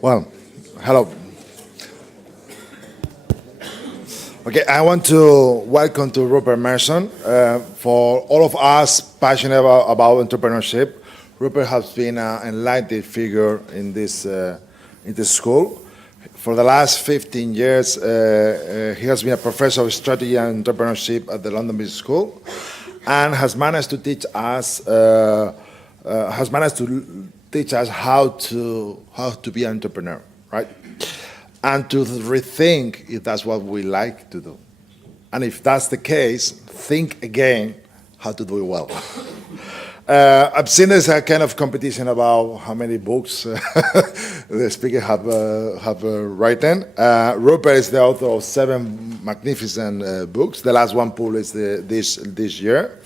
Well, hello. Okay, I want to welcome to Rupert Merson. For all of us passionate about entrepreneurship, Rupert has been an enlightened figure in this school. For the last 15 years, he has been a professor of strategy and entrepreneurship at the London Business School, and has managed to teach us how to be an entrepreneur, right? And to rethink if that's what we like to do. And if that's the case, think again how to do it well. I've seen there's a kind of competition about how many books the speaker have written. Rupert is the author of 7 magnificent books. The last one published this year.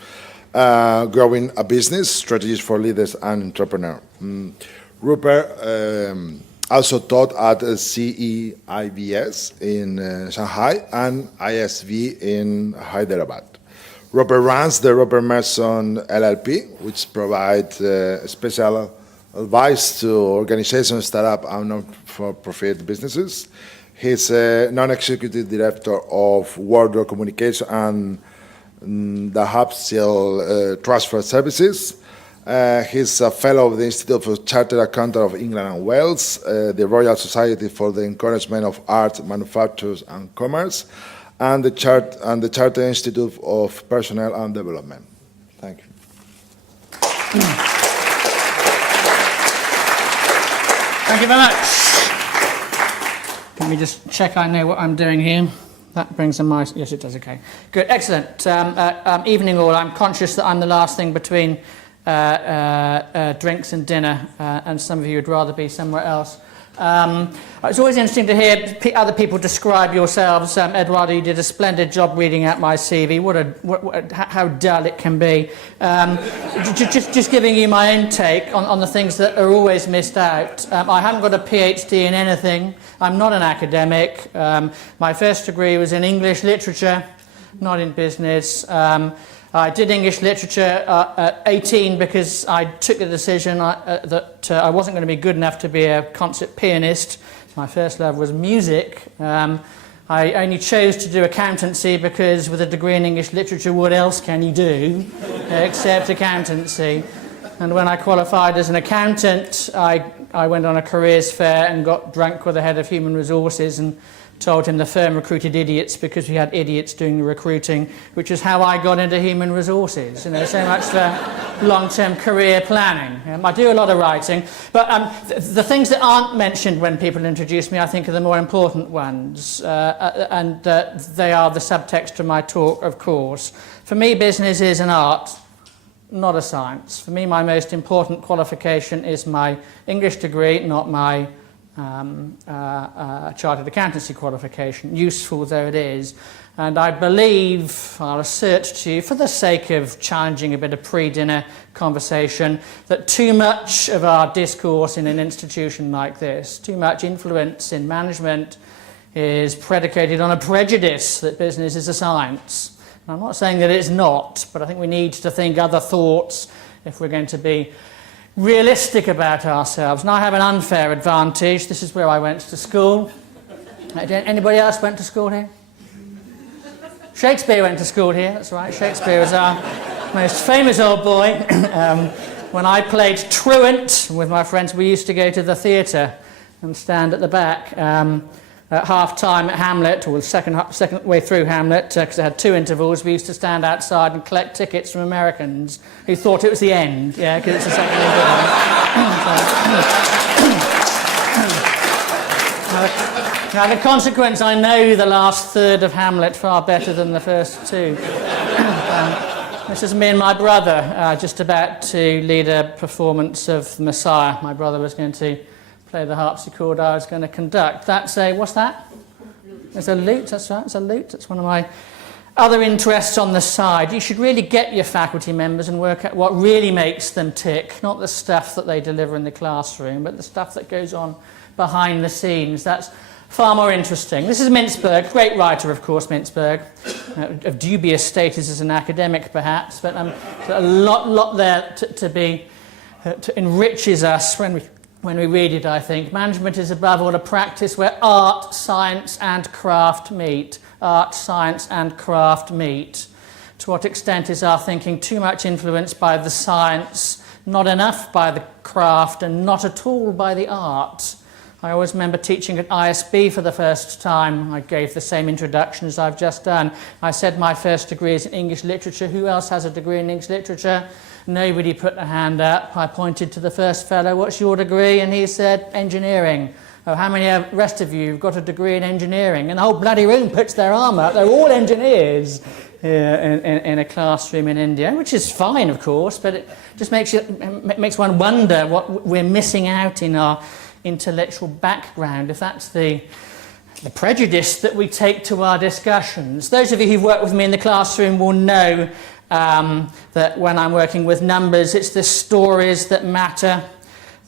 Growing a Business, Strategies for Leaders and Entrepreneurs. Rupert also taught at CEIBS in Shanghai and ISV in Hyderabad. Rupert runs the Rupert Merson LLP, which provides special advice to organizations, startup, and non-for-profit businesses. He's a non-executive director of World Communication and the Hubsill Transfer Services. He's a fellow of the Institute of Chartered Accountants of England and Wales, the Royal Society for the Encouragement of Art, Manufactures and Commerce, and the Chartered Institute of Personnel and Development. Thank you. Thank you very much. Let me just check I know what I'm doing here. That brings a mic. Yes, it does. Okay. Good. Excellent. Evening all. I'm conscious that I'm the last thing between drinks and dinner, and some of you would rather be somewhere else. It's always interesting to hear other people describe yourselves. Eduardo, you did a splendid job reading out my CV. How dull it can be. Just giving you my own take on the things that are always missed out. I haven't got a PhD in anything. I'm not an academic. My first degree was in English literature, not in business. I did English literature at 18 because I took the decision that I wasn't going to be good enough to be a concert pianist. My first love was music. I only chose to do accountancy because with a degree in English literature, what else can you do except accountancy? And when I qualified as an accountant, I went on a careers fair and got drunk with the head of human resources and told him the firm recruited idiots because we had idiots doing the recruiting, which is how I got into human resources. You know, so much for long-term career planning. I do a lot of writing, but the things that aren't mentioned when people introduce me, I think, are the more important ones, and they are the subtext of my talk, of course. For me, business is an art, not a science. For me, my most important qualification is my English degree, not my chartered accountancy qualification, useful though it is. And I believe, I'll assert to you, for the sake of challenging a bit of pre-dinner conversation, that too much of our discourse in an institution like this, too much influence in management, is predicated on a prejudice that business is a science. And I'm not saying that it's not, but I think we need to think other thoughts if we're going to be realistic about ourselves. Now I have an unfair advantage. This is where I went to school. Anybody else went to school here? Shakespeare went to school here, that's right. Shakespeare was our most famous old boy. When I played truant with my friends, we used to go to the theatre and stand at the back. At half-time at Hamlet, or the second way through Hamlet, because it had 2 intervals, we used to stand outside and collect tickets from Americans who thought it was the end, yeah, because it's the second interval. Now, the consequence, I know the last third of Hamlet far better than the first 2. This is me and my brother, just about to lead a performance of The Messiah. My brother was going to play the harpsichord, I was going to conduct. That's a, what's that? It's a lute, that's right, it's a lute. That's one of my other interests on the side. You should really get your faculty members and work out what really makes them tick, not the stuff that they deliver in the classroom, but the stuff that goes on behind the scenes. That's far more interesting. This is Mintzberg, great writer, of course, Mintzberg, of dubious status as an academic, perhaps, but a lot there to enriches us when we when we read it, I think. Management is above all a practice where art, science and craft meet. Art, science and craft meet. To what extent is our thinking too much influenced by the science, not enough by the craft, and not at all by the art? I always remember teaching at ISB for the first time. I gave the same introduction as I've just done. I said my first degree is in English literature. Who else has a degree in English literature? Nobody put a hand up. I pointed to the first fellow, what's your degree? And he said, engineering. Oh, how many rest of you have got a degree in engineering? And the whole bloody room puts their arm up. They're all engineers in a classroom in India, which is fine, of course, but it just makes one wonder what we're missing out in our intellectual background, if that's the prejudice that we take to our discussions. Those of you who've worked with me in the classroom will know that when I'm working with numbers, it's the stories that matter,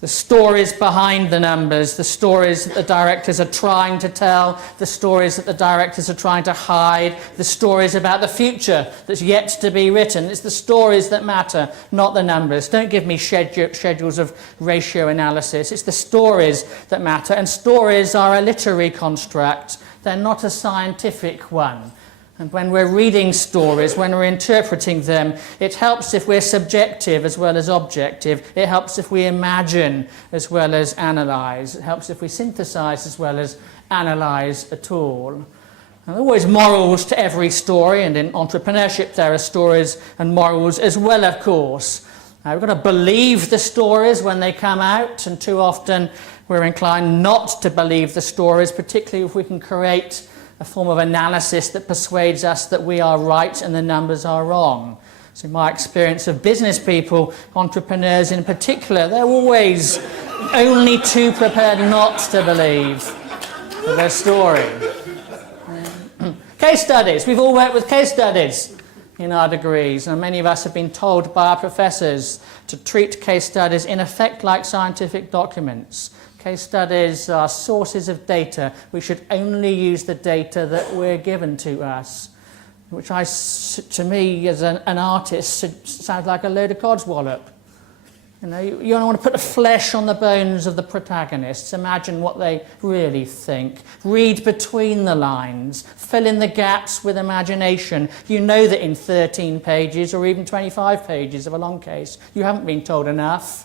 the stories behind the numbers, the stories that the directors are trying to tell, the stories that the directors are trying to hide, the stories about the future that's yet to be written. It's the stories that matter, not the numbers. Don't give me schedules of ratio analysis. It's the stories that matter, and stories are a literary construct. They're not a scientific one. And when we're reading stories, when we're interpreting them, it helps if we're subjective as well as objective. It helps if we imagine as well as analyse. It helps if we synthesise as well as analyse at all. And there are always morals to every story, and in entrepreneurship there are stories and morals as well, of course. We've got to believe the stories when they come out, and too often we're inclined not to believe the stories, particularly if we can create a form of analysis that persuades us that we are right and the numbers are wrong. So in my experience of business people, entrepreneurs in particular, they're always only too prepared not to believe their story. Case studies. We've all worked with case studies in our degrees, and many of us have been told by our professors to treat case studies in effect like scientific documents. Case studies are sources of data. We should only use the data that we're given to us, which to me, as an artist, sounds like a load of codswallop. You know, you don't want to put the flesh on the bones of the protagonists. Imagine what they really think. Read between the lines. Fill in the gaps with imagination. You know that in 13 pages or even 25 pages of a long case, you haven't been told enough.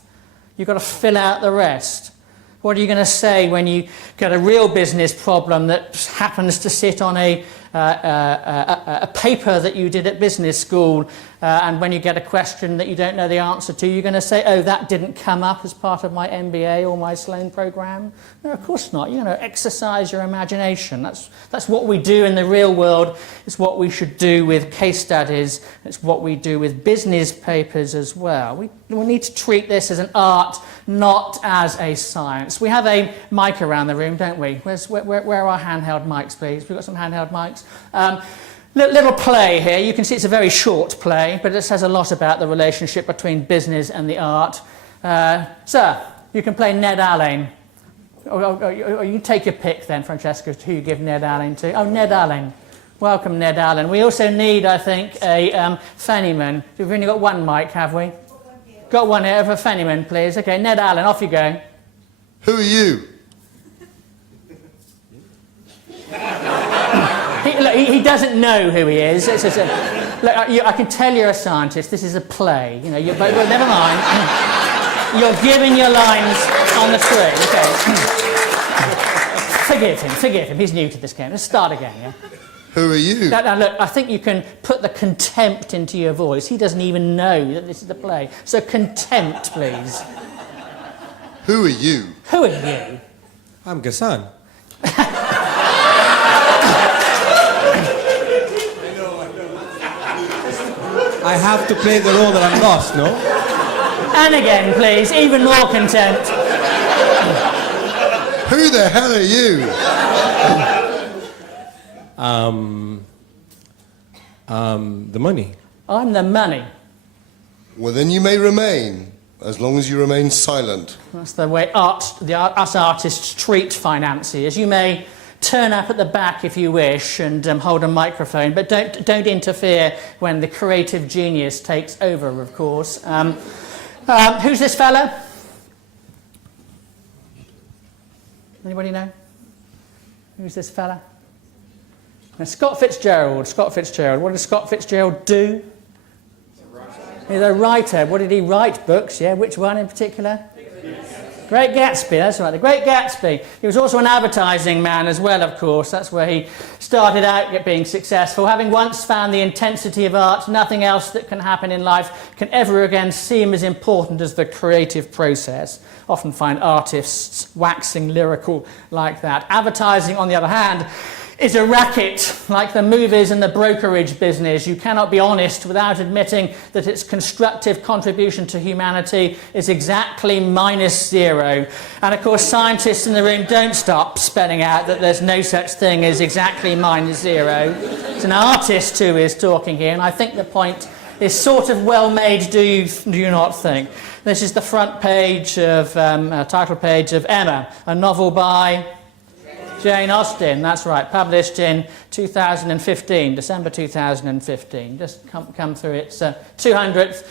You've got to fill out the rest. What are you going to say when you get a real business problem that happens to sit on a paper that you did at business school, and when you get a question that you don't know the answer to, you're going to say, oh, that didn't come up as part of my MBA or my Sloan program? No, of course not. You're going to exercise your imagination. That's what we do in the real world. It's what we should do with case studies. It's what we do with business papers as well. We need to treat this as an art, not as a science. We have a mic around the room, don't we? Where are our handheld mics, please? We've got some handheld mics. Little play here. You can see it's a very short play, but it says a lot about the relationship between business and the art. Sir, you can play Ned Allen. Or you take your pick then, Francesca, who you give Ned Allen to. Oh, Ned Allen. Welcome, Ned Allen. We also need, I think, a Fennyman. We've only got one mic, have we? Got one here for Fennyman, please. Okay, Ned Allen, off you go. Who are you? He doesn't know who he is. Look, I can tell you're a scientist. This is a play. You know, but never mind. You're giving your lines on the screen. Okay. Forgive him. He's new to this game. Let's start again, yeah? Who are you? Now, look, I think you can put the contempt into your voice. He doesn't even know that this is the play. So contempt, please. Who are you? Who are you? I'm Gassan. I have to play the role that I'm lost, no? And again, please, even more contempt. Who the hell are you? The money. I'm the money. Well, then you may remain, as long as you remain silent. That's the way us artists treat financiers. You may turn up at the back if you wish and hold a microphone, but don't interfere when the creative genius takes over, of course. Who's this fella? Anybody know? Who's this fella? Now, Scott Fitzgerald. Scott Fitzgerald. What did Scott Fitzgerald do? He's a writer. What did he write? Books, yeah. Which one in particular? Great Gatsby, that's right, The Great Gatsby. He was also an advertising man as well, of course. That's where he started out being successful. Having once found the intensity of art, nothing else that can happen in life can ever again seem as important as the creative process. Often find artists waxing lyrical like that. Advertising, on the other hand, is a racket, like the movies and the brokerage business. You cannot be honest without admitting that its constructive contribution to humanity is exactly -0. And of course, scientists in the room don't stop spelling out that there's no such thing as exactly -0. It's an artist who is talking here, and I think the point is sort of well made, do you not think? This is the front page of, title page of Emma, a novel by Jane Austen, that's right, published in 2015, December 2015, just come through its 200th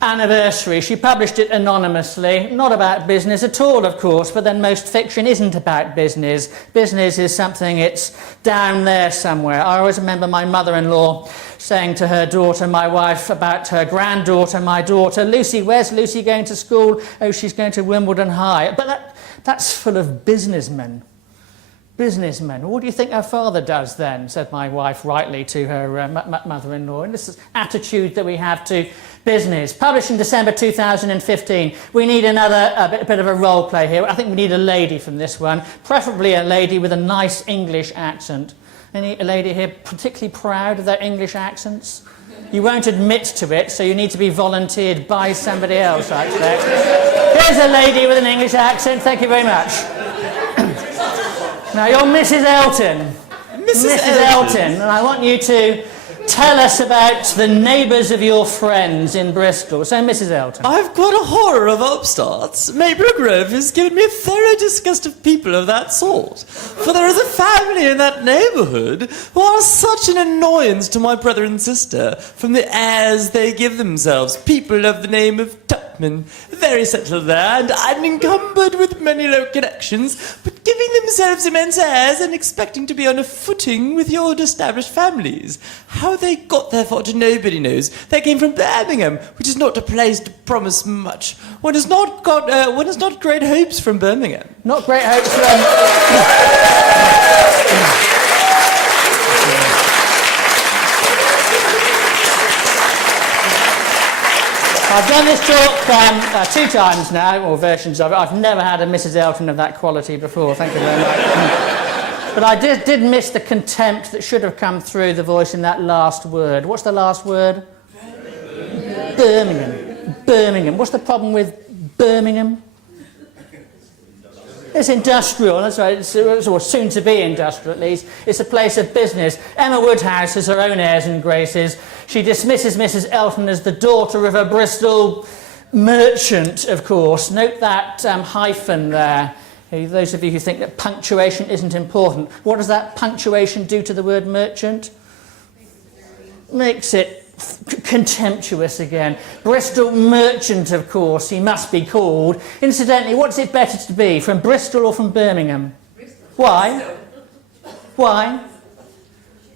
anniversary. She published it anonymously, not about business at all, of course, but then most fiction isn't about business. Business is something, it's down there somewhere. I always remember my mother-in-law saying to her daughter, my wife, about her granddaughter, my daughter, Lucy, where's Lucy going to school? Oh, she's going to Wimbledon High. But that's full of businessmen. Businessmen. What do you think her father does then? Said my wife rightly to her mother-in-law. And this is attitude that we have to business. Published in December 2015. We need a bit of a role play here. I think we need a lady from this one, preferably a lady with a nice English accent. A lady here particularly proud of their English accents? You won't admit to it, so you need to be volunteered by somebody else, I expect. Here's a lady with an English accent. Thank you very much. Now, you're Mrs. Elton. Mrs. Elton, and I want you to tell us about the neighbours of your friends in Bristol. So, Mrs. Elton. I've got a horror of upstarts. Maybrook Grove has given me a thorough disgust of people of that sort. For there is a family in that neighbourhood who are such an annoyance to my brother and sister from the airs they give themselves. People of the name of Tupman, very settled there and unencumbered with many low connections, but giving themselves immense airs and expecting to be on a footing with your old established families. How they got their fortune, nobody knows. They came from Birmingham, which is not a place to promise much. One has not great hopes from Birmingham. Not great hopes from... I've done this talk 2 times now, or versions of it. I've never had a Mrs. Elton of that quality before. Thank you very much. But I did miss the contempt that should have come through the voice in that last word. What's the last word? Birmingham. Birmingham. What's the problem with Birmingham? It's industrial, that's right, or soon to be industrial at least. It's a place of business. Emma Woodhouse has her own airs and graces. She dismisses Mrs. Elton as the daughter of a Bristol merchant, of course. Note that hyphen there. Those of you who think that punctuation isn't important. What does that punctuation do to the word merchant? Makes it contemptuous again. Bristol merchant, of course, he must be called. Incidentally, what's it better to be, from Bristol or from Birmingham? Bristol. Why? Why?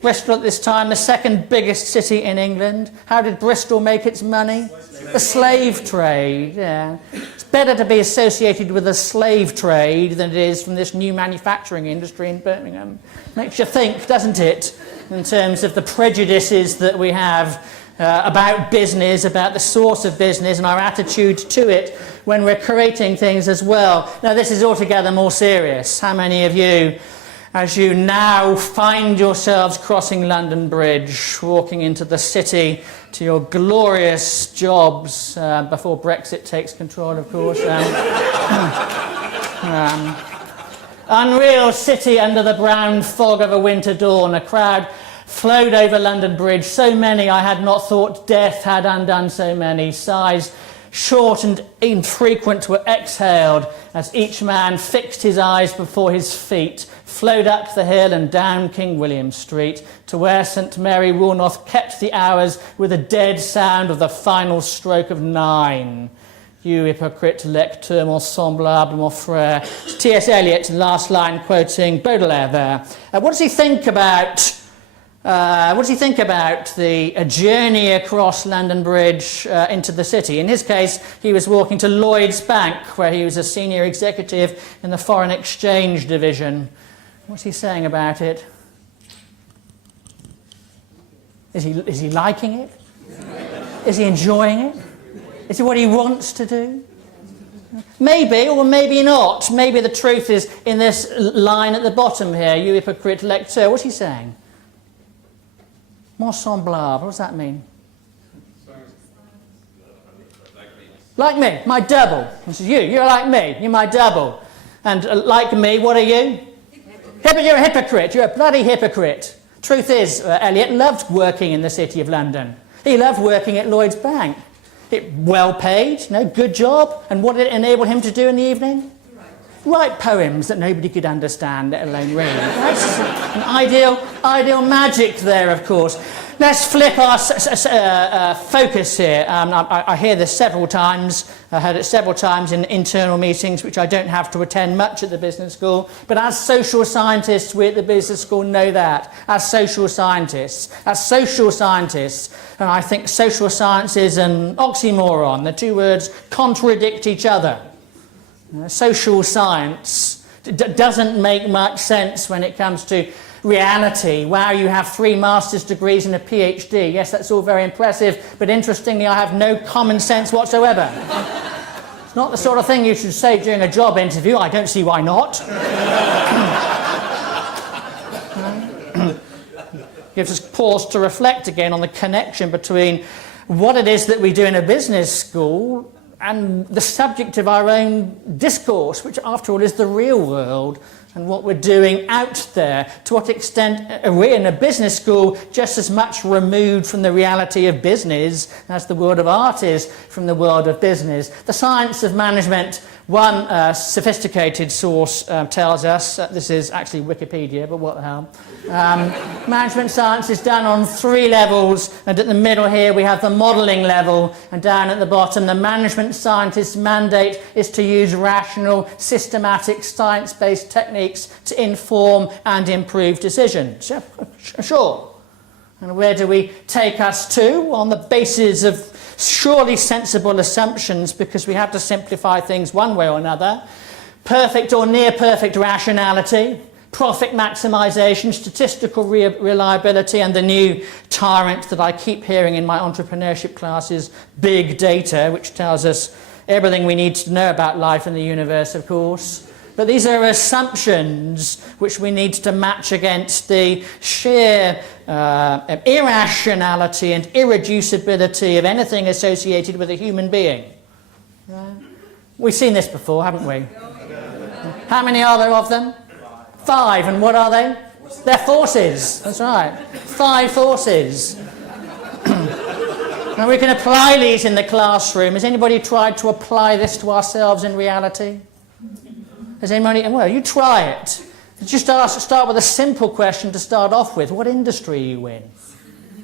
Bristol at this time, the second biggest city in England. How did Bristol make its money? The slave trade, yeah. It's better to be associated with the slave trade than it is from this new manufacturing industry in Birmingham. Makes you think, doesn't it, in terms of the prejudices that we have about business, about the source of business and our attitude to it when we're creating things as well. Now, this is altogether more serious. How many of you, as you now find yourselves crossing London Bridge, walking into the city to your glorious jobs before Brexit takes control, of course. Unreal city under the brown fog of a winter dawn. A crowd flowed over London Bridge. So many I had not thought death had undone so many. Sighs short and infrequent were exhaled as each man fixed his eyes before his feet, flowed up the hill and down King William Street to where St Mary Woolnoth kept the hours with a dead sound of the final stroke of 9. You hypocrite, lecteur, mon semblable, mon frère. T.S. Eliot, last line quoting Baudelaire there. What does he think about the journey across London Bridge into the city? In his case, he was walking to Lloyd's Bank, where he was a senior executive in the foreign exchange division. What's he saying about it? Is he liking it? Is he enjoying it? Is it what he wants to do? Maybe, or maybe not. Maybe the truth is in this line at the bottom here, you hypocrite lecteur. What's he saying? Mon semblable, what does that mean? Like me, my double. This is you, you're like me, you're my double. And like me, what are you? You're a hypocrite, you're a bloody hypocrite. Truth is, Eliot loved working in the City of London. He loved working at Lloyd's Bank. Well paid, good job. And what did it enable him to do in the evening? Write poems that nobody could understand, let alone read. That's an ideal magic there, of course. Let's flip our focus here. I hear this several times. I heard it several times in internal meetings, which I don't have to attend much at the business school. But as social scientists, we at the business school know that. As social scientists, and I think social science is an oxymoron. The two words contradict each other. Social science doesn't make much sense when it comes to reality. Wow, you have 3 master's degrees and a PhD. Yes, that's all very impressive, but interestingly, I have no common sense whatsoever. It's not the sort of thing you should say during a job interview. I don't see why not. Gives us pause to reflect again on the connection between what it is that we do in a business school and the subject of our own discourse, which after all is the real world, and what we're doing out there. To what extent are we in a business school just as much removed from the reality of business as the world of art is from the world of business? The science of management, one sophisticated source tells us, this is actually Wikipedia, but what the hell. Management science is done on 3 levels, and at the middle here we have the modelling level, and down at the bottom the management scientist's mandate is to use rational, systematic, science-based techniques to inform and improve decisions. Sure. And where do we take us to? On the basis of surely sensible assumptions, because we have to simplify things one way or another. Perfect or near perfect rationality, profit maximisation, statistical reliability, and the new tyrant that I keep hearing in my entrepreneurship classes, big data, which tells us everything we need to know about life and the universe, of course. But these are assumptions which we need to match against the sheer irrationality and irreducibility of anything associated with a human being. We've seen this before, haven't we? How many are there of them? 5. And what are they? They're forces. That's right. 5 forces. Now we can apply these in the classroom. Has anybody tried to apply this to ourselves in reality? Has anybody? Well, you try it. Just start with a simple question to start off with. What industry are you in?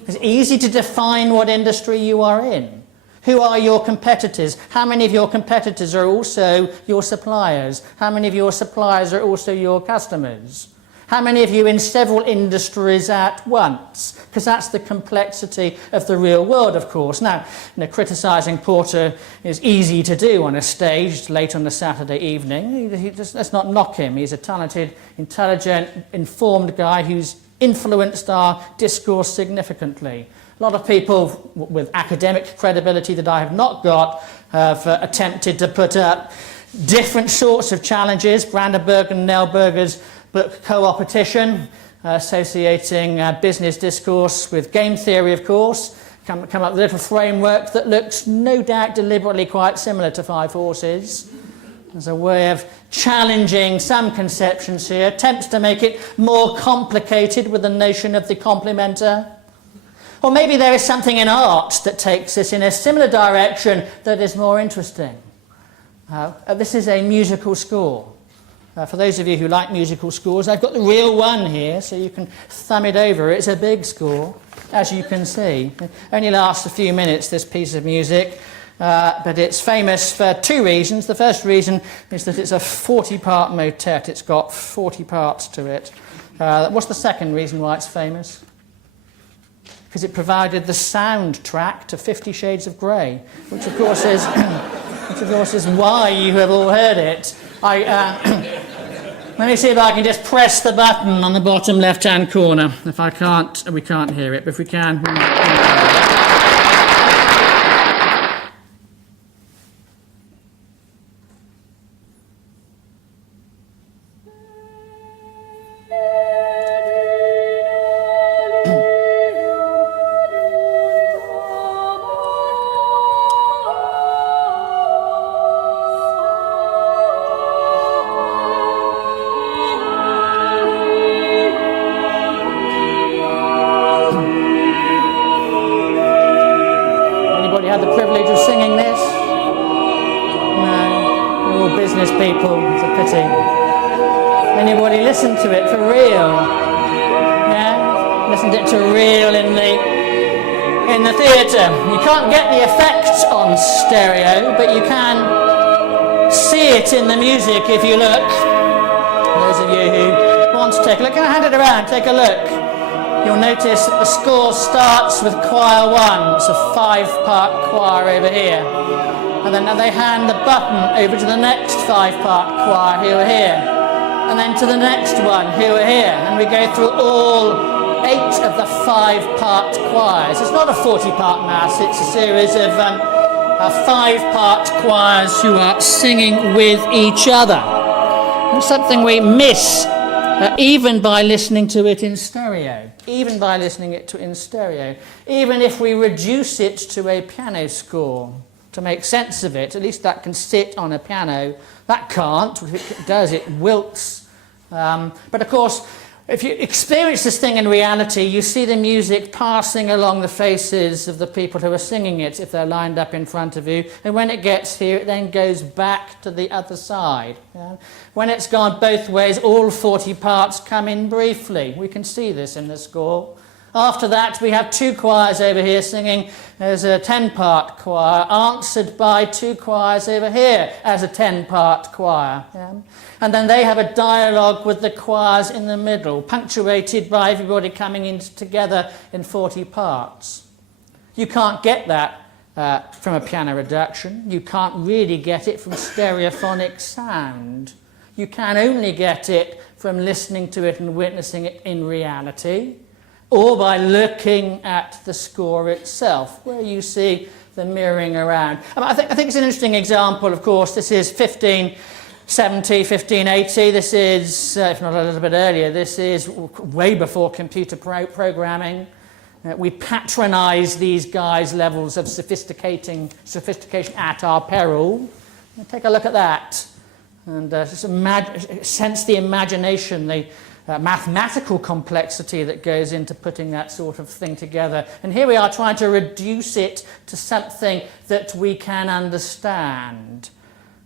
It's easy to define what industry you are in. Who are your competitors? How many of your competitors are also your suppliers? How many of your suppliers are also your customers? How many of you in several industries at once? Because that's the complexity of the real world, of course. Now, criticising Porter is easy to do on a stage late on a Saturday evening. Let's not knock him. He's a talented, intelligent, informed guy who's influenced our discourse significantly. A lot of people with academic credibility that I have not got have attempted to put up different sorts of challenges. Brandenburg and Nailberger's book Co-opetition, associating business discourse with game theory, of course, come up with a little framework that looks no doubt deliberately quite similar to 5 forces. As a way of challenging some conceptions here, attempts to make it more complicated with the notion of the complementer. Or maybe there is something in art that takes us in a similar direction that is more interesting. This is a musical score. For those of you who like musical scores, I've got the real one here, so you can thumb it over. It's a big score, as you can see. It only lasts a few minutes, this piece of music. but it's famous for two reasons. The first reason is that it's a 40-part motet. It's got 40 parts to it. What's the second reason why it's famous? Because it provided the soundtrack to 50 Shades of Grey, which of course is, why you have all heard it. Let me see if I can just press the button on the bottom left-hand corner. If I can't, we can't hear it, but if we can... Had the privilege of singing this? No, we're all business people, it's a pity. Anybody listen to it for real? Yeah? Listened it to real in the theatre. You can't get the effect on stereo, but you can see it in the music if you look. Those of you who want to take a look, can I hand it around? Take a look. You'll notice that the score starts with choir 1. It's a 5-part choir over here. And then they hand the button over to the next 5-part choir who are here. And then to the next one who are here. And we go through all 8 of the 5-part choirs. It's not a 40-part mass, it's a series of 5-part choirs who are singing with each other. It's something we miss even by listening to it in stereo. Even by listening it to in stereo. Even if we reduce it to a piano score to make sense of it, at least that can sit on a piano. That can't. If it does, it wilts. But of course, if you experience this thing in reality, you see the music passing along the faces of the people who are singing it if they're lined up in front of you. And when it gets here, it then goes back to the other side. Yeah? When it's gone both ways, all 40 parts come in briefly. We can see this in the score. After that, we have 2 choirs over here singing. There's a 10-part choir answered by 2 choirs over here as a 10-part choir. Yeah? And then they have a dialogue with the choirs in the middle, punctuated by everybody coming in together in 40 parts. You can't get that from a piano reduction. You can't really get it from stereophonic sound. You can only get it from listening to it and witnessing it in reality, or by looking at the score itself, where you see the mirroring around. I think it's an interesting example, of course. This is 1570, 1580. This is, if not a little bit earlier, this is way before computer programming. We patronise these guys' levels of sophistication at our peril. Take a look at that. And just sense the imagination, the mathematical complexity that goes into putting that sort of thing together. And here we are trying to reduce it to something that we can understand.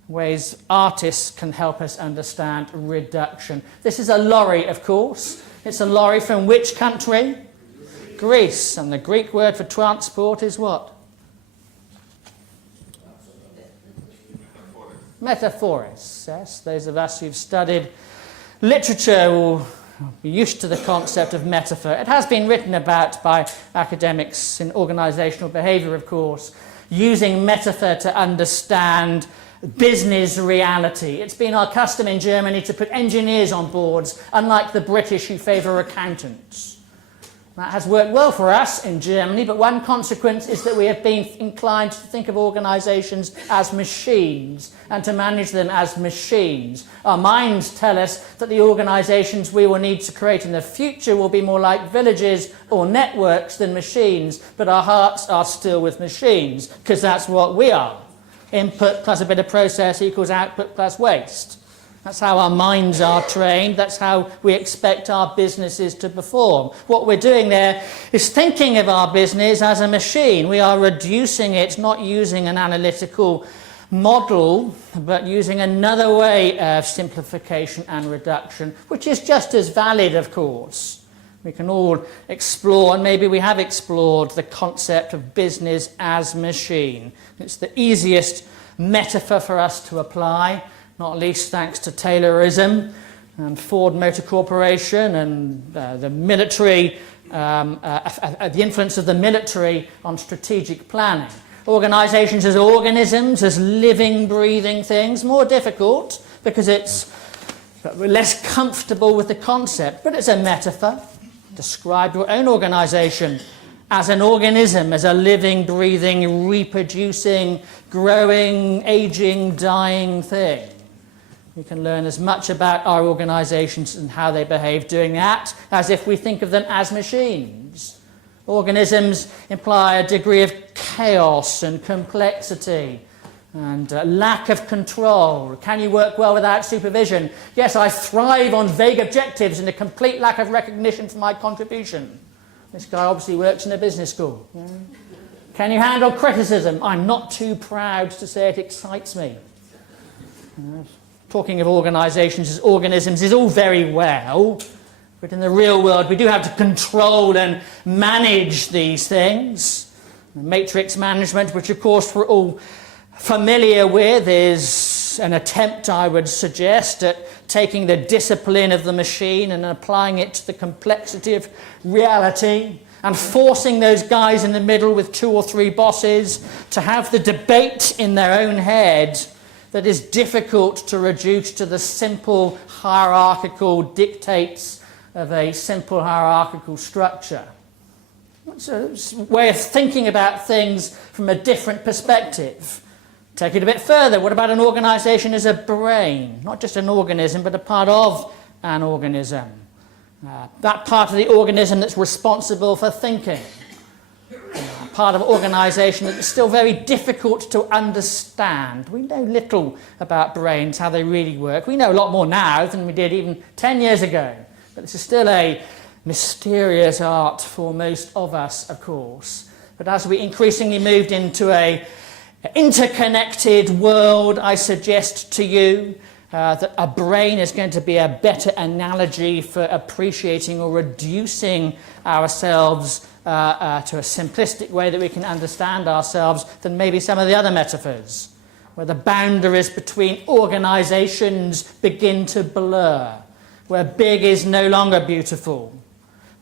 Ways artists can help us understand reduction. This is a lorry, of course. It's a lorry from which country? Greece. And the Greek word for transport is what? Metaphoris. Yes, those of us who've studied literature will be used to the concept of metaphor. It has been written about by academics in organisational behaviour, of course, using metaphor to understand business reality. It's been our custom in Germany to put engineers on boards, unlike the British who favour accountants. That has worked well for us in Germany, but one consequence is that we have been inclined to think of organisations as machines and to manage them as machines. Our minds tell us that the organisations we will need to create in the future will be more like villages or networks than machines, but our hearts are still with machines, because that's what we are. Input plus a bit of process equals output plus waste. That's how our minds are trained. That's how we expect our businesses to perform. What we're doing there is thinking of our business as a machine. We are reducing it, not using an analytical model, but using another way of simplification and reduction, which is just as valid, of course. We can all explore, and maybe we have explored, the concept of business as machine. It's the easiest metaphor for us to apply, not least thanks to Taylorism and Ford Motor Corporation and the military, the influence of the military on strategic planning. Organisations as organisms, as living, breathing things, more difficult because we're less comfortable with the concept, but it's a metaphor. Describe your own organisation as an organism, as a living, breathing, reproducing, growing, ageing, dying thing. We can learn as much about our organisations and how they behave doing that as if we think of them as machines. Organisms imply a degree of chaos and complexity and lack of control. Can you work well without supervision? Yes, I thrive on vague objectives and a complete lack of recognition for my contribution. This guy obviously works in a business school. Yeah. Can you handle criticism? I'm not too proud to say it excites me. Talking of organisations as organisms is all very well, but in the real world we do have to control and manage these things. Matrix management, which of course we're all familiar with, is an attempt, I would suggest, at taking the discipline of the machine and applying it to the complexity of reality and forcing those guys in the middle with 2 or 3 bosses to have the debate in their own head that is difficult to reduce to the simple hierarchical dictates of a simple hierarchical structure. It's a way of thinking about things from a different perspective. Take it a bit further. What about an organisation as a brain? Not just an organism, but a part of an organism. That part of the organism that's responsible for thinking. Part of an organisation that's still very difficult to understand. We know little about brains, how they really work. We know a lot more now than we did even 10 years ago. But this is still a mysterious art for most of us, of course. But as we increasingly moved into a interconnected world, I suggest to you that a brain is going to be a better analogy for appreciating or reducing ourselves to a simplistic way that we can understand ourselves than maybe some of the other metaphors, where the boundaries between organisations begin to blur, where big is no longer beautiful,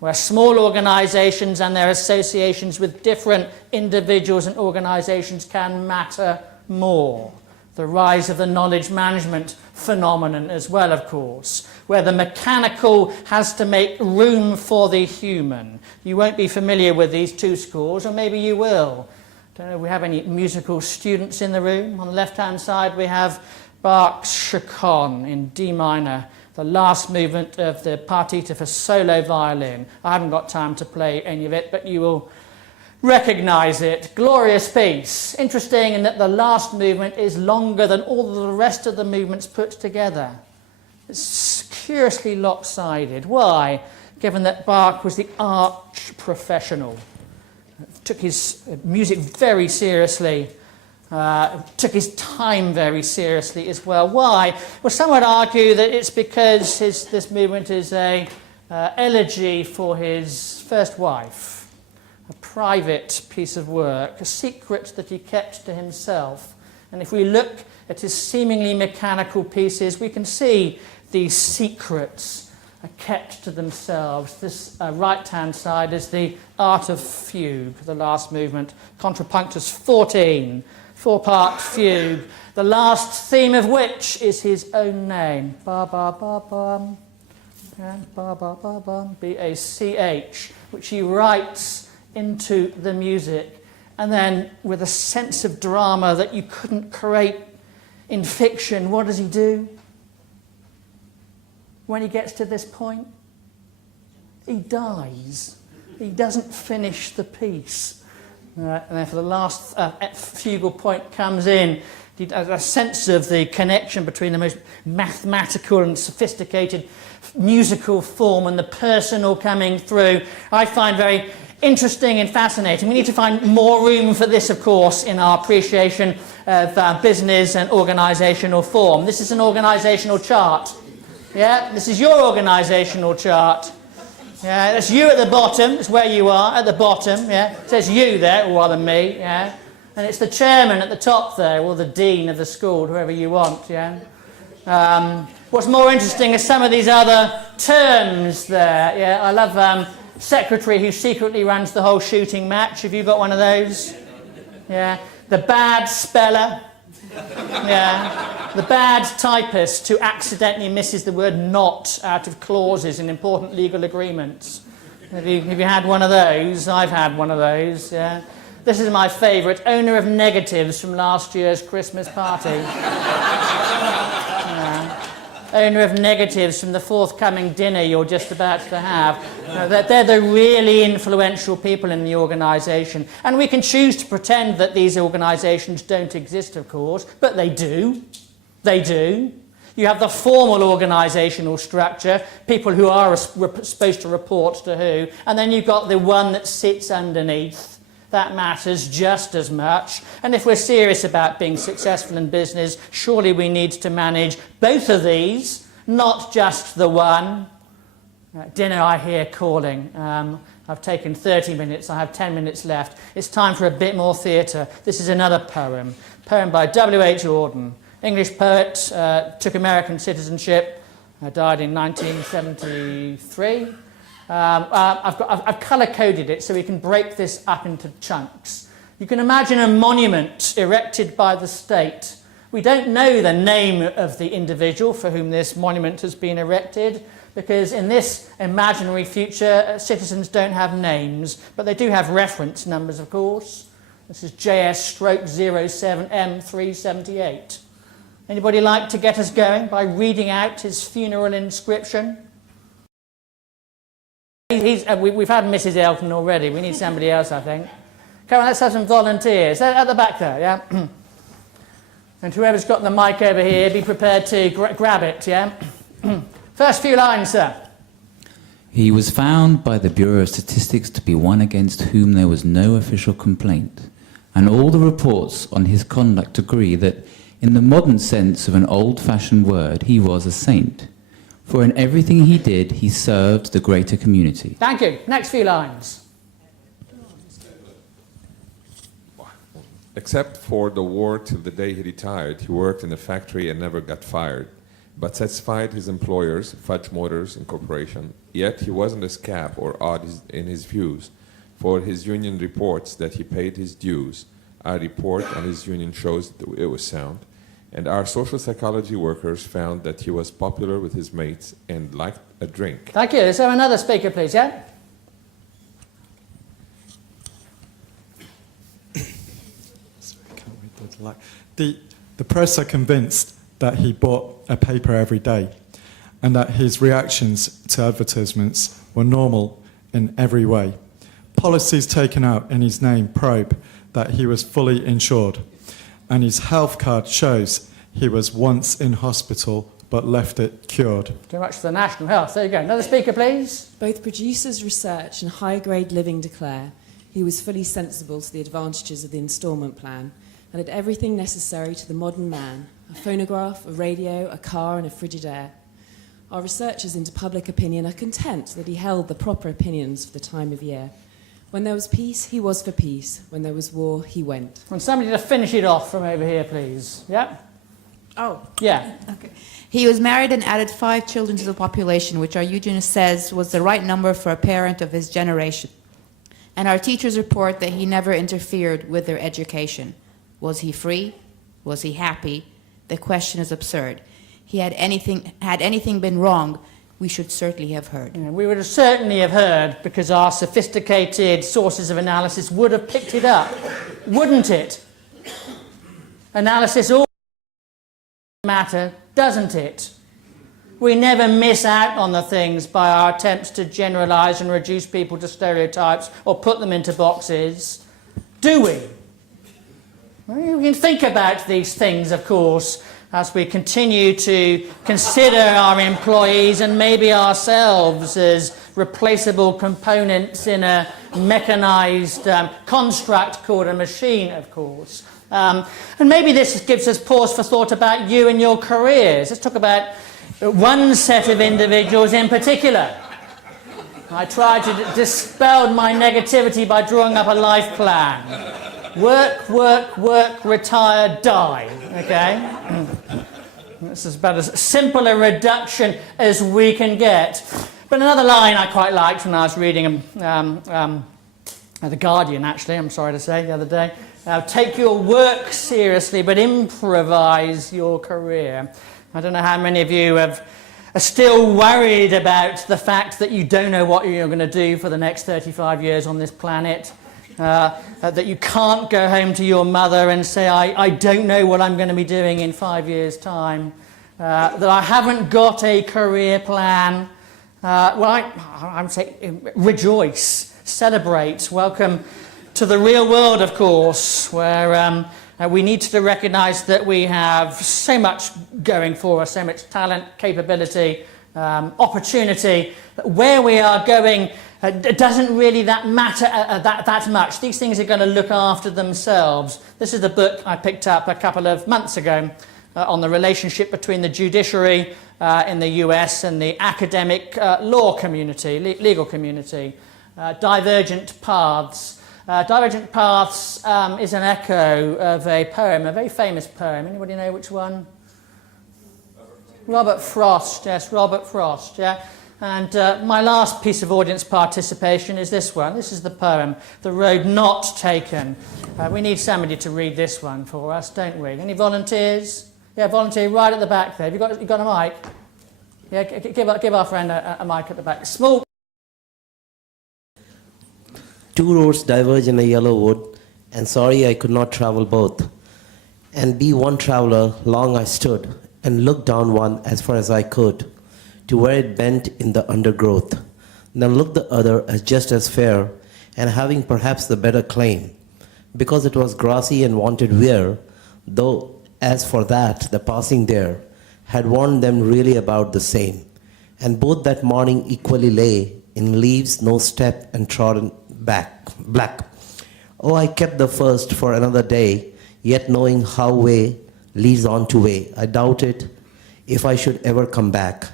where small organisations and their associations with different individuals and organisations can matter more. The rise of the knowledge management phenomenon as well, of course, where the mechanical has to make room for the human. You won't be familiar with these 2 schools, or maybe you will. Don't know if we have any musical students in the room. On the left-hand side we have Bach's Chaconne in D minor, the last movement of the partita for solo violin. I haven't got time to play any of it, but you will recognise it. Glorious piece. Interesting in that the last movement is longer than all the rest of the movements put together. It's curiously lopsided. Why? Given that Bach was the arch professional. Took his music very seriously. Took his time very seriously as well. Why? Well, some would argue that it's because this movement is a elegy for his first wife, a private piece of work, a secret that he kept to himself. And if we look at his seemingly mechanical pieces, we can see these secrets are kept to themselves. This right-hand side is the Art of Fugue, the last movement, Contrapunctus 14. 4-part fugue, the last theme of which is his own name. Ba ba ba bum, ba ba ba bum, B-A-C-H, which he writes into the music, and then with a sense of drama that you couldn't create in fiction, what does he do? When he gets to this point, he dies. He doesn't finish the piece. And then for the last fugal point comes in, a sense of the connection between the most mathematical and sophisticated musical form and the personal coming through, I find very interesting and fascinating. We need to find more room for this, of course, in our appreciation of business and organisational form. This is an organisational chart. Yeah, this is your organisational chart. Yeah, that's you at the bottom. It's where you are, at the bottom, yeah. It says you there, rather than me, yeah. And it's the chairman at the top there, or the dean of the school, whoever you want, yeah. What's more interesting is some of these other terms there, yeah. I love secretary who secretly runs the whole shooting match. Have you got one of those? Yeah. The bad speller. Yeah. The bad typist who accidentally misses the word not out of clauses in important legal agreements. Have you had one of those? I've had one of those, yeah. This is my favourite, owner of negatives from last year's Christmas party. Yeah. Owner of negatives from the forthcoming dinner you're just about to have. They're the really influential people in the organisation. And we can choose to pretend that these organisations don't exist, of course, but they do. They do. You have the formal organisational structure, people who are supposed to report to who, and then you've got the one that sits underneath. That matters just as much. And if we're serious about being successful in business, surely we need to manage both of these, not just the one. Dinner, I hear calling. I've taken 30 minutes. I have 10 minutes left. It's time for a bit more theatre. This is another poem. Poem by W.H. Auden. English poet, took American citizenship, died in 1973. I've colour-coded it so we can break this up into chunks. You can imagine a monument erected by the state. We don't know the name of the individual for whom this monument has been erected, because in this imaginary future, citizens don't have names, but they do have reference numbers, of course. This is JS/07M378. Anybody like to get us going by reading out his funeral inscription? We've had Mrs. Elton already. We need somebody else, I think. Come on, let's have some volunteers. At the back there, yeah? And whoever's got the mic over here, be prepared to grab it, yeah? First few lines, sir. He was found by the Bureau of Statistics to be one against whom there was no official complaint, and all the reports on his conduct agree that, in the modern sense of an old-fashioned word, he was a saint. For in everything he did, he served the greater community. Thank you. Next few lines. Except for the war till the day he retired, he worked in a factory and never got fired, but satisfied his employers, Fudge Motors Incorporation. Yet he wasn't a scab or odd in his views, for his union reports that he paid his dues. Our report on his union shows that it was sound. And our social psychology workers found that he was popular with his mates and liked a drink. Thank you. So another speaker, please, yeah? The press are convinced that he bought a paper every day and that his reactions to advertisements were normal in every way. Policies taken out in his name probe that he was fully insured, and his health card shows he was once in hospital but left it cured. Too much for the national health. There you go. Another speaker, please. Both producers' research and high-grade living declare he was fully sensible to the advantages of the instalment plan and had everything necessary to the modern man: a phonograph, a radio, a car and a Frigidaire. Our researchers into public opinion are content that he held the proper opinions for the time of year. When there was peace, he was for peace. When there was war, he went. And somebody to finish it off from over here, please. Yeah? Oh. Yeah. Okay. He was married and added 5 children to the population, which our eugenist says was the right number for a parent of his generation. And our teachers report that he never interfered with their education. Was he free? Was he happy? The question is absurd. Had anything been wrong, we should certainly have heard. Yeah, we would have certainly have heard, because our sophisticated sources of analysis would have picked it up, wouldn't it? Analysis always matter, doesn't it? We never miss out on the things by our attempts to generalise and reduce people to stereotypes or put them into boxes, do we? Well, we can think about these things, of course, as we continue to consider our employees and maybe ourselves as replaceable components in a mechanised construct called a machine, of course. And maybe this gives us pause for thought about you and your careers. Let's talk about one set of individuals in particular. I tried to dispel my negativity by drawing up a life plan. Work, work, work, retire, die. Okay? This is about as simple a reduction as we can get. But another line I quite liked when I was reading The Guardian, actually, I'm sorry to say, the other day. Take your work seriously, but improvise your career. I don't know how many of you are still worried about the fact that you don't know what you're going to do for the next 35 years on this planet. That you can't go home to your mother and say, I don't know what I'm going to be doing in 5 years' time. That I haven't got a career plan. Well, I would say rejoice, celebrate, welcome to the real world, of course, where we need to recognise that we have so much going for us, so much talent, capability, opportunity. Where we are going doesn't really matter that much. These things are going to look after themselves. This is the book I picked up a couple of months ago on the relationship between the judiciary in the US and the academic law community, legal community. Divergent Paths. Divergent Paths is an echo of a poem, a very famous poem. Anybody know which one? Robert Frost, yes, Robert Frost, yeah. And my last piece of audience participation is this one. This is the poem, The Road Not Taken. We need somebody to read this one for us, don't we? Any volunteers? Yeah, volunteer right at the back there. Have you got a mic? Yeah, give our friend a mic at the back. Small. Two roads diverge in a yellow wood, and sorry I could not travel both. And be one traveller, long I stood, and looked down one as far as I could, to where it bent in the undergrowth. Then looked the other as just as fair, and having perhaps the better claim, because it was grassy and wanted wear, though as for that, the passing there had warned them really about the same. And both that morning equally lay in leaves, no step, and trodden black. Oh, I kept the first for another day, yet knowing how way leads on to way, I doubted if I should ever come back.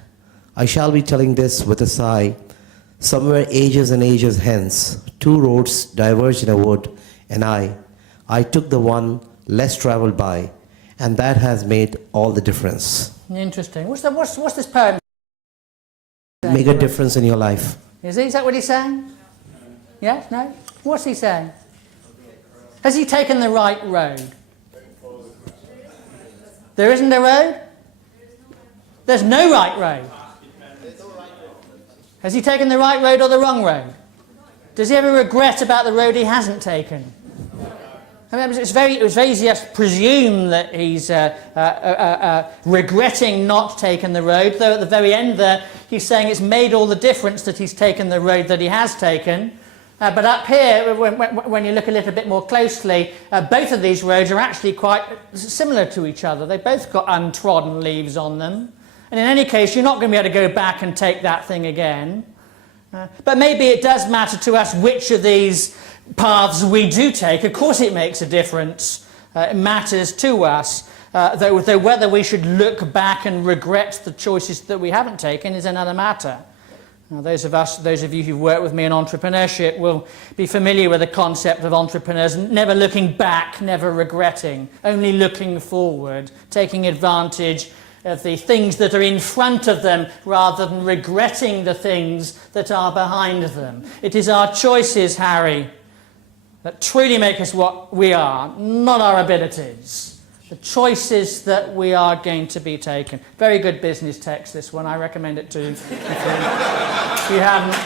I shall be telling this with a sigh. Somewhere ages and ages hence, two roads diverged in a wood, and I took the one less traveled by, and that has made all the difference. Interesting. What's this poem? Make a difference in your life. Is that what he's saying? Yes? No? What's he saying? Has he taken the right road? There isn't a road? There's no right road. Has he taken the right road or the wrong road? Does he ever regret about the road he hasn't taken? I mean, it was very easy to presume that he's regretting not taking the road, though at the very end there he's saying it's made all the difference that he's taken the road that he has taken. But up here, when you look a little bit more closely, both of these roads are actually quite similar to each other. They've both got untrodden leaves on them. And in any case, you're not going to be able to go back and take that thing again. But maybe it does matter to us which of these paths we do take. Of course it makes a difference. It matters to us. Though whether we should look back and regret the choices that we haven't taken is another matter. Now, those of you who've worked with me in entrepreneurship will be familiar with the concept of entrepreneurs never looking back, never regretting, only looking forward, taking advantage of the things that are in front of them rather than regretting the things that are behind them. It is our choices, Harry, that truly make us what we are, not our abilities. The choices that we are going to be taken. Very good business text, this one. I recommend it to you if you haven't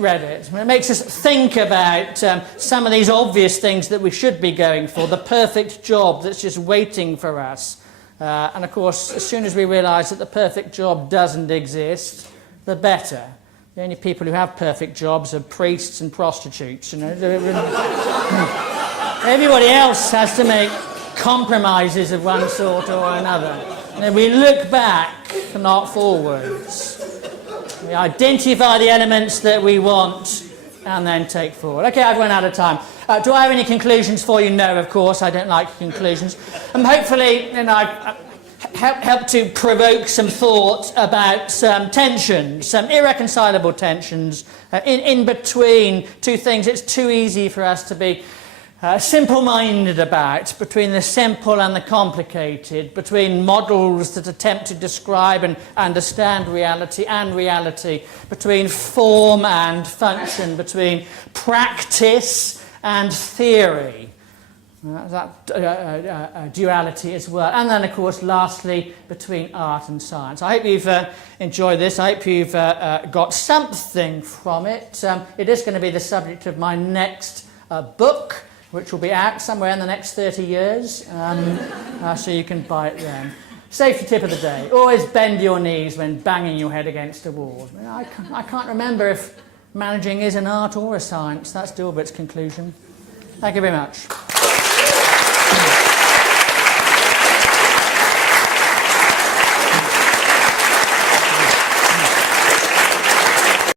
read it. It makes us think about some of these obvious things that we should be going for, the perfect job that's just waiting for us. And of course, as soon as we realise that the perfect job doesn't exist, the better. The only people who have perfect jobs are priests and prostitutes. You know? Everybody else has to make compromises of one sort or another. And then we look back, not forwards. We identify the elements that we want and then take forward. Okay, I've run out of time. Do I have any conclusions for you? No, of course, I don't like conclusions. Hopefully, you know, help to provoke some thought about some tensions, some irreconcilable tensions in between two things it's too easy for us to be simple-minded about, between the simple and the complicated, between models that attempt to describe and understand reality, between form and function, between practice and theory. That duality as well. And then, of course, lastly, between art and science. I hope you've enjoyed this. I hope you've got something from it. It is going to be the subject of my next book, which will be out somewhere in the next 30 years, so you can buy it then. Safety tip of the day. Always bend your knees when banging your head against a wall. I can't remember if managing is an art or a science. That's Dilbert's conclusion. Thank you very much.